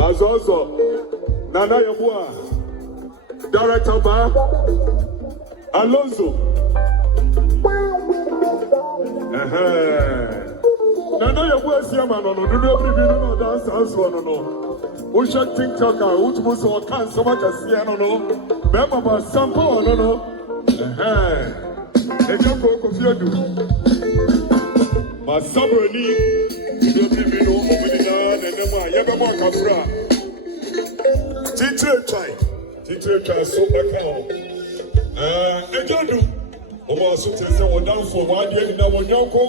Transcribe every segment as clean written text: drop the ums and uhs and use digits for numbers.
As also, Nana Yabua, Director Ba, Alonso. Nana Yabua Siaman, no, no, dance as one, no. We should think talker, which was all kinds so much as Siano, Bema Sampo, no. A joke of Yodu. My Sabroni, you don't even know and then my Yabama Capra. Teacher child, so account. A jodu. Almost so tell them down for 1 year in our Yoko.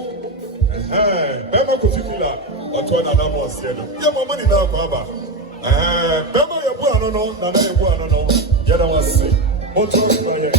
Bema Kofila, or to another more said. Yeah, my money now, Baba. Bema Yabuano, Nana Yabuano, Yada was say. What was my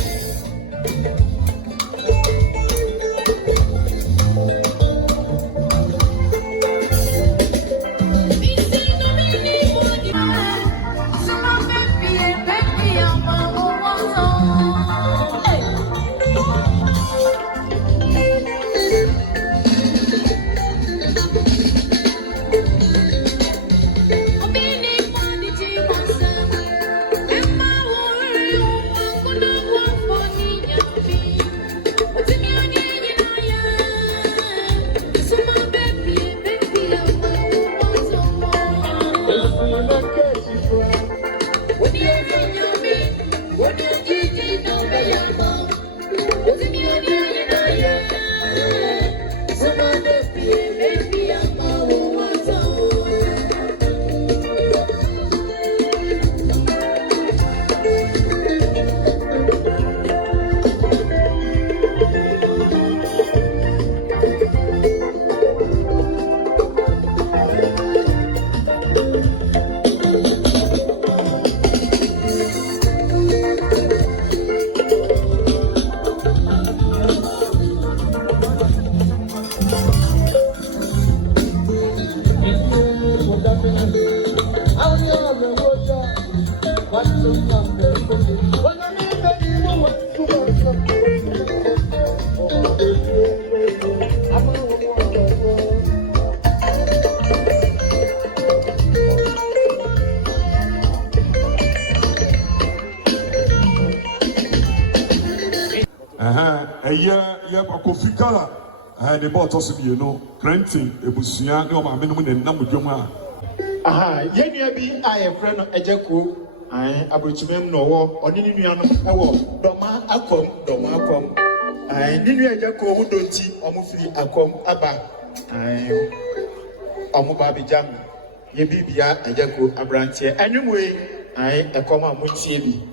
Kofikala, the boss of you know, printing, a busia, no, my minimum and number Joma. Aha, Yenny, I am friend of Ejaku, I abrichimem no war, or Ninian, Doma, Acom, I Nini Ejaku, who don't see, Omufi, Acom, Abba, I Omubabi Jam, Yebibia, Ejaku, Abrantia, anyway, I Acoma Munsibi.